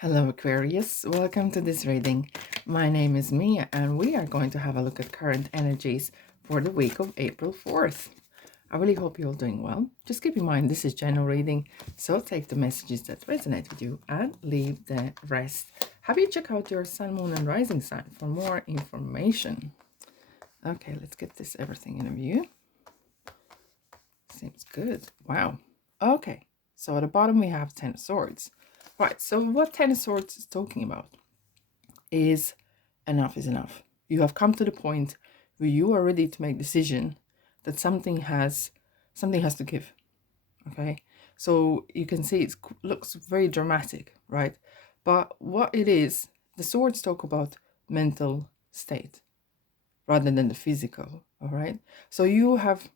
Hello Aquarius, welcome to this reading. My name is Mia and we are going to have a look at current energies for the week of April 4th. I really hope you're all doing well. Just keep in mind this is general reading, so take the messages that resonate with you and leave the rest. Have you check out your sun, moon and rising sign for more information. Okay, let's get this everything in a view. Seems good. Wow. Okay, so at the bottom we have 10 of swords. Right, so what 10 of swords is talking about is enough is enough. You have come to the point where you are ready to make decision that something has to give. Okay, so you can see it looks very dramatic, right? But what it is, the swords talk about mental state rather than the physical. All right, so you have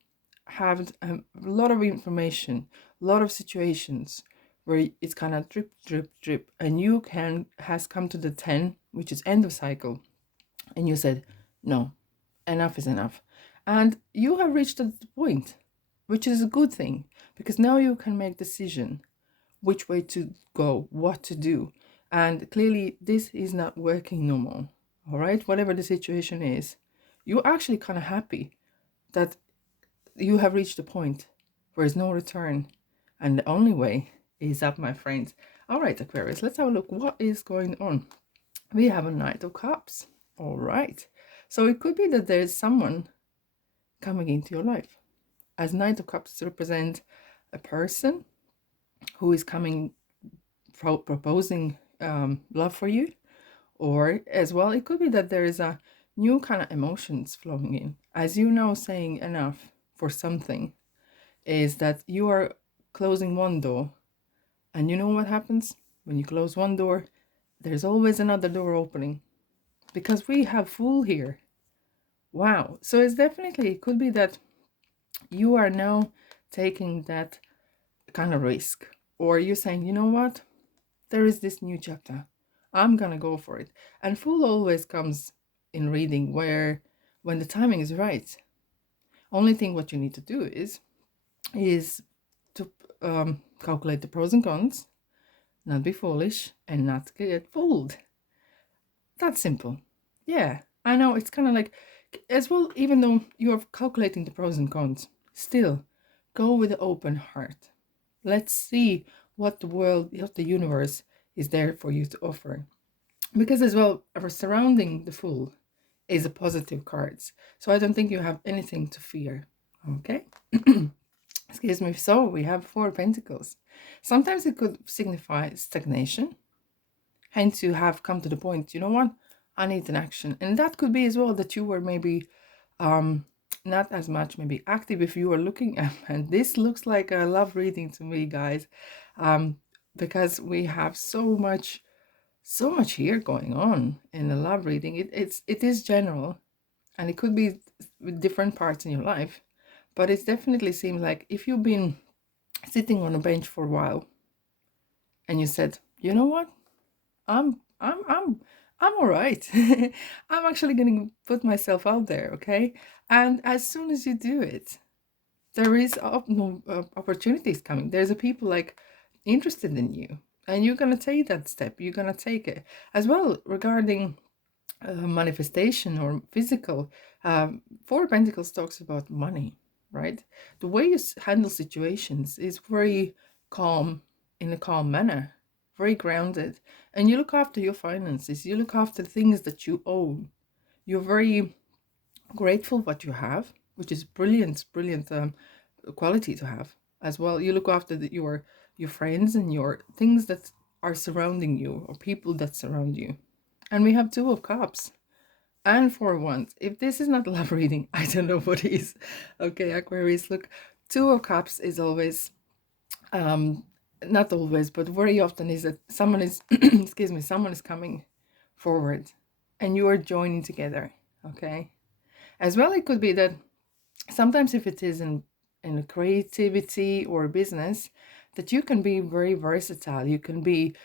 had a lot of information, a lot of situations where it's kind of drip, drip, drip, and you has come to the 10, which is end of cycle, and you said, no, enough is enough. And you have reached the point, which is a good thing, because now you can make decision which way to go, what to do. And clearly this is not working no more. All right, whatever the situation is, you're actually kind of happy that you have reached a point where there's no return, and the only way is up, my friends. All right, Aquarius, let's have a look. What is going on? We have a Knight of Cups. All right, so it could be that there's someone coming into your life, as Knight of Cups represent a person who is coming, proposing love for you, or as well it could be that there is a new kind of emotions flowing in, as you know, saying enough for something is that you are closing one door, and you know what happens when you close one door? There's always another door opening, because we have Fool here. Wow. So it's definitely, it could be that you are now taking that kind of risk, or you're saying, you know what, there is this new chapter, I'm gonna go for it. And Fool always comes in reading where when the timing is right. Only thing what you need to do is to calculate the pros and cons, not be foolish, and not get fooled. That's simple. Yeah, I know it's kind of like, as well, even though you're calculating the pros and cons, still go with an open heart. Let's see what the world, what the universe is there for you to offer. Because as well, surrounding the fool is a positive cards. So I don't think you have anything to fear. Okay? Excuse me. So we have 4 of Pentacles. Sometimes it could signify stagnation. Hence, you have come to the point, you know what? I need an action. And that could be as well that you were maybe not as much maybe active if you were looking at, and this looks like a love reading to me, guys, because we have so much here going on in the love reading. It is general, and it could be with different parts in your life, but it definitely seems like if you've been sitting on a bench for a while and you said, you know what, I'm I'm I'm I'm all right. I'm actually going to put myself out there, okay? And as soon as you do it, there is no opportunities coming. There's a people like interested in you, and you're going to take that step. You're going to take it as well regarding manifestation or physical. 4 of Pentacles talks about money, right? The way you handle situations is very calm, in a calm manner, very grounded, and you look after your finances. You look after things that you own. You're very grateful what you have, which is brilliant, brilliant quality to have as well. You look after your friends and your things that are surrounding you, or people that surround you. And we have 2 of Cups and 4 of Wands. If this is not love reading, I don't know what is. Okay, Aquarius, look, 2 of Cups is always, not always, but very often is that someone is, excuse me, someone is coming forward and you are joining together, okay? As well, it could be that sometimes if it is in creativity or business, that you can be very versatile. You can be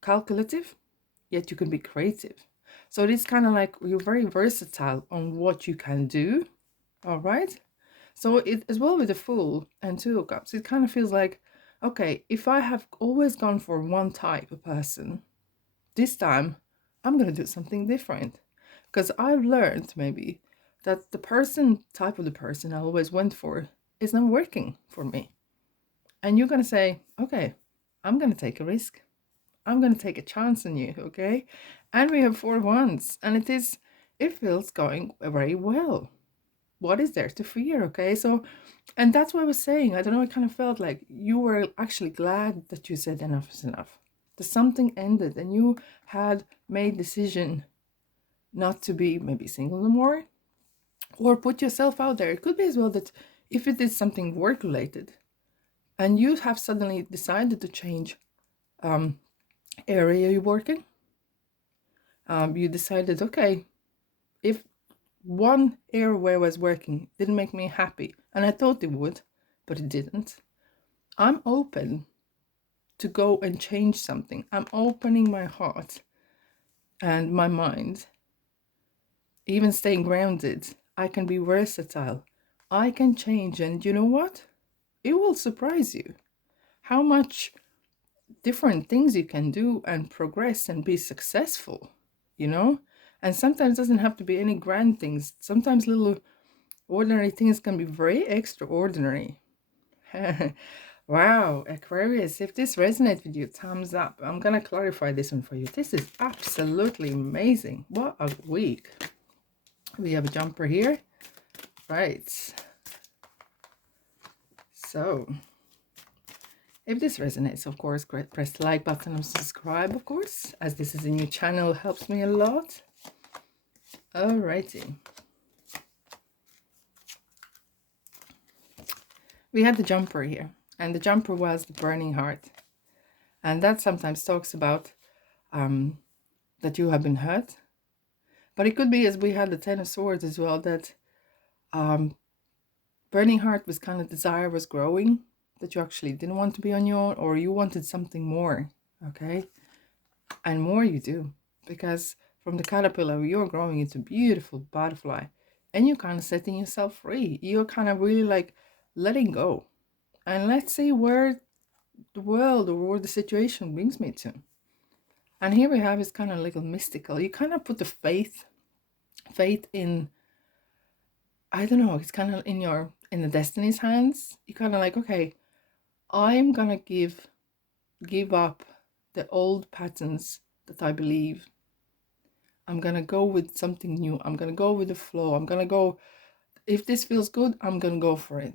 calculative, yet you can be creative. So it is kind of like you're very versatile on what you can do. All right. So it as well with the Fool and 2 of Cups, it kind of feels like, okay, if I have always gone for one type of person, this time I'm going to do something different. Because I've learned maybe that the person, type of the person I always went for is not working for me. And you're going to say, okay, I'm going to take a risk. I'm going to take a chance on you, okay? And we have 4 1s, and it feels going very well. What is there to fear, okay? So, and that's what I was saying. I don't know, I kind of felt like you were actually glad that you said enough is enough. That something ended and you had made decision not to be maybe single no more or put yourself out there. It could be as well that if it is something work related and you have suddenly decided to change area you work in, you decided, okay, if one area where I was working didn't make me happy, and I thought it would, but it didn't, I'm open to go and change something. I'm opening my heart and my mind, even staying grounded. I can be versatile. I can change, and you know what? It will surprise you how much different things you can do and progress and be successful, you know? And sometimes it doesn't have to be any grand things. Sometimes little ordinary things can be very extraordinary. Wow, Aquarius, if this resonates with you, thumbs up. I'm going to clarify this one for you. This is absolutely amazing. What a week. We have a jumper here. Right. So, if this resonates, of course, press the like button and subscribe, of course, as this is a new channel, helps me a lot. Alrighty. We had the jumper here, and the jumper was the burning heart. And that sometimes talks about that you have been hurt. But it could be, as we had the Ten of Swords as well, that burning heart was kind of desire was growing, that you actually didn't want to be on your own, or you wanted something more, okay? And more you do, because from the caterpillar, you're growing into a beautiful butterfly, and you're kind of setting yourself free. You're kind of really like letting go. And let's see where the world or where the situation brings me to. And here we have is kind of a little mystical. You kind of put the faith in, I don't know, it's kind of in the destiny's hands. You kind of like, okay, I'm gonna give up the old patterns that I believe. I'm gonna go with something new. I'm gonna go with the flow. I'm gonna go, if this feels good, I'm gonna go for it.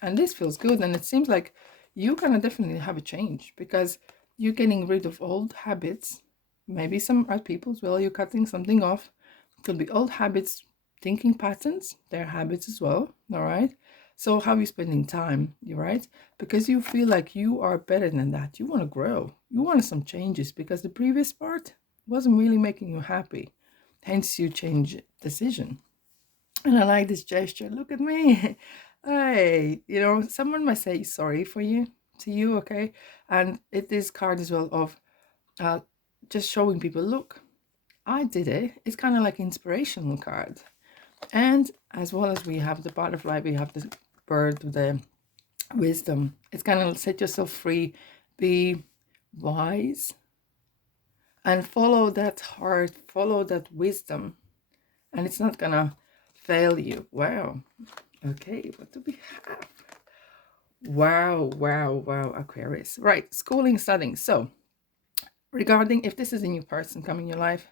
And this feels good, and it seems like you're gonna definitely have a change, because you're getting rid of old habits. Maybe some other people as well, you're cutting something off. It could be old habits, thinking patterns, their habits as well. All right. So how are you spending time? You're right. Because you feel like you are better than that. You want to grow. You want some changes, because the previous part wasn't really making you happy. Hence you change decision. And I like this gesture. Look at me. Hey, you know, someone might say sorry for you to you, okay? And it is card as well of just showing people, look, I did it. It's kind of like inspirational card. And as well as we have the butterfly, we have the bird with the wisdom. It's kind of set yourself free, be wise, and follow that heart, follow that wisdom, and it's not gonna fail you. Wow. Okay, what do we have? Wow, wow, wow, Aquarius. Right, schooling, studying. So, regarding if this is a new person coming in your life,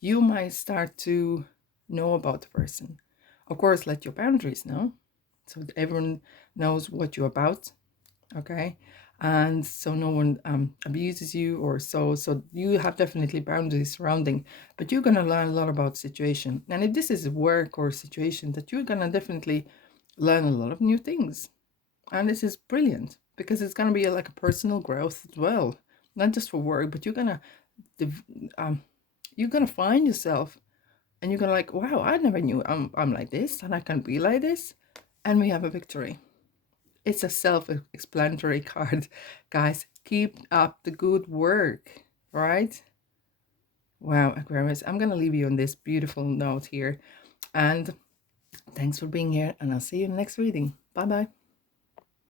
you might start to know about the person. Of course, let your boundaries know, so that everyone knows what you're about, okay? And so no one abuses you, or so you have definitely boundaries surrounding, but you're going to learn a lot about situation. And if this is a work or situation, that you're going to definitely learn a lot of new things. And this is brilliant, because it's going to be like a personal growth as well, not just for work, but you're going to find yourself, and you're going to like, wow, I never knew I'm like this, and I can be like this. And we have a victory. It's a self-explanatory card, guys. Keep up the good work, right? Wow, Aquarius, I'm going to leave you on this beautiful note here. And thanks for being here, and I'll see you in the next reading. Bye-bye.